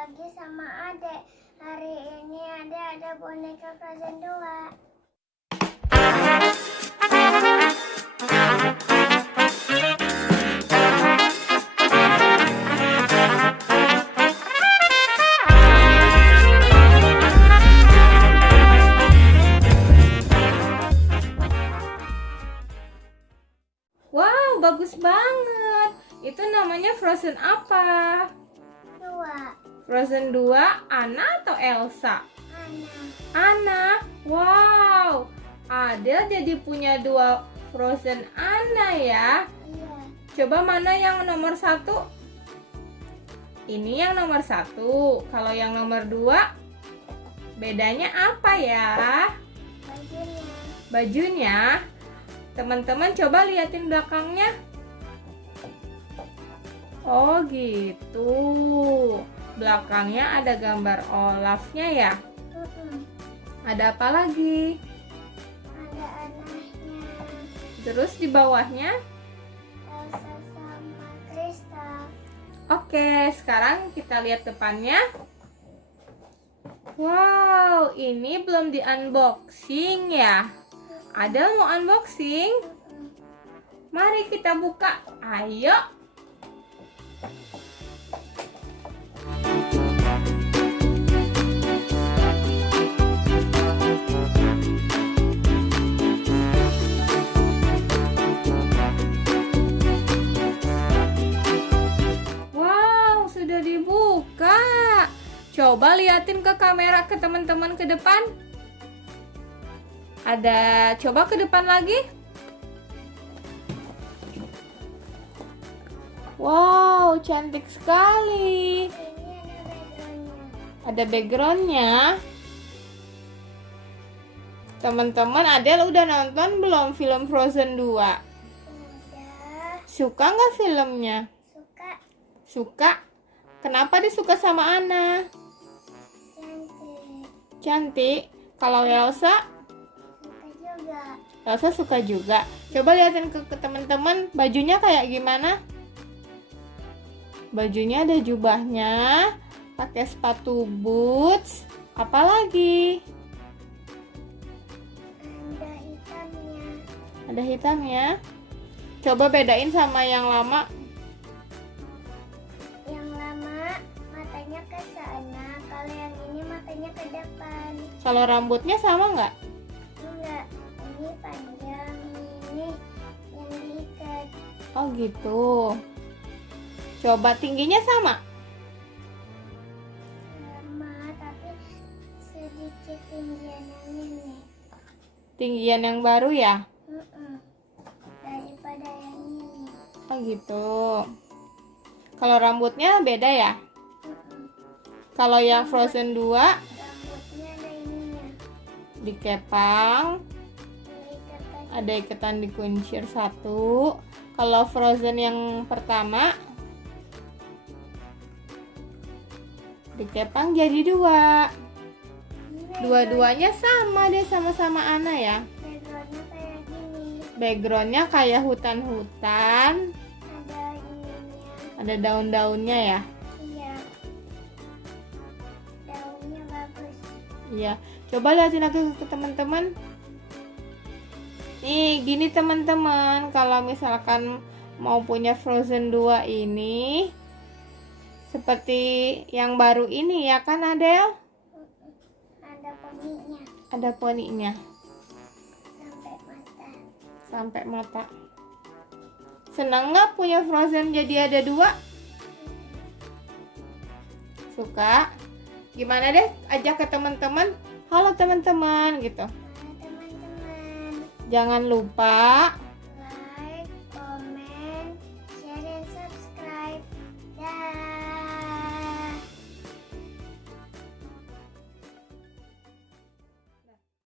lagi sama adek. Hari ini adek ada boneka Frozen 2. Wow, bagus banget. Itu namanya Frozen apa? 2. Frozen 2, Anna atau Elsa? Anna. Anna. Wow. Adel jadi punya 2 Frozen Anna ya. Iya. Coba mana yang nomor 1? Ini yang nomor 1. Kalau yang nomor 2, bedanya apa ya? Bajunya. Bajunya. Teman-teman coba liatin belakangnya. Oh gitu. Belakangnya ada gambar Olafnya ya. Ada apa lagi? Ada anaknya. Terus di bawahnya? Elsa sama Kristal. Oke, sekarang kita lihat depannya. Wow, ini belum di unboxing ya. Ada mau unboxing? Mari kita buka. Ayo. Wow, sudah dibuka. Coba liatin ke kamera ke teman-teman ke depan. Ada, coba ke depan lagi. Wow, cantik sekali. Ini Ada ada backgroundnya. backgroundnya. Teman-teman, Adel udah nonton belum film Frozen 2? Udah. Suka nggak filmnya? Suka. Suka. Kenapa dia suka sama Anna? Cantik. Cantik. Kalau Elsa? Suka juga. Elsa suka juga. Coba liatin ke teman-teman, bajunya kayak gimana? Bajunya ada jubahnya, pakai sepatu boots. Apalagi? Ada hitamnya. Ada hitamnya. Coba bedain sama yang lama. Yang lama matanya ke sana. Kalau yang ini matanya ke depan. Kalau rambutnya sama nggak? Enggak. Ini panjang. Ini yang diikat. Oh gitu. Coba tingginya sama? Sama tapi sedikit tinggian yang ini. Tinggian yang baru ya? Daripada yang ini. Oh gitu. Kalau rambutnya beda ya? Kalau yang Frozen 2 Rambutnya ada ininya. dikepang, Ada ikatan. ada ikatan di kuncir 1. Kalau Frozen yang pertama dikepang jadi 2. Dua-duanya sama deh, sama-sama Anna ya. Backgroundnya kayak gini. Backgroundnya kayak hutan-hutan, Ada ininya. ada daun-daunnya ya. Iya. Daunnya bagus. Iya, coba liatin lagi ke teman-teman. Nih, gini teman-teman, kalau misalkan mau punya Frozen 2 ini seperti yang baru ini ya kan Adel? Ada poninya. Ada poninya Sampai mata. sampai mata. Senang nggak punya Frozen jadi ada 2? Suka? Gimana deh, ajak ke teman-teman. Halo teman-teman gitu. Nah, teman-teman. Jangan lupa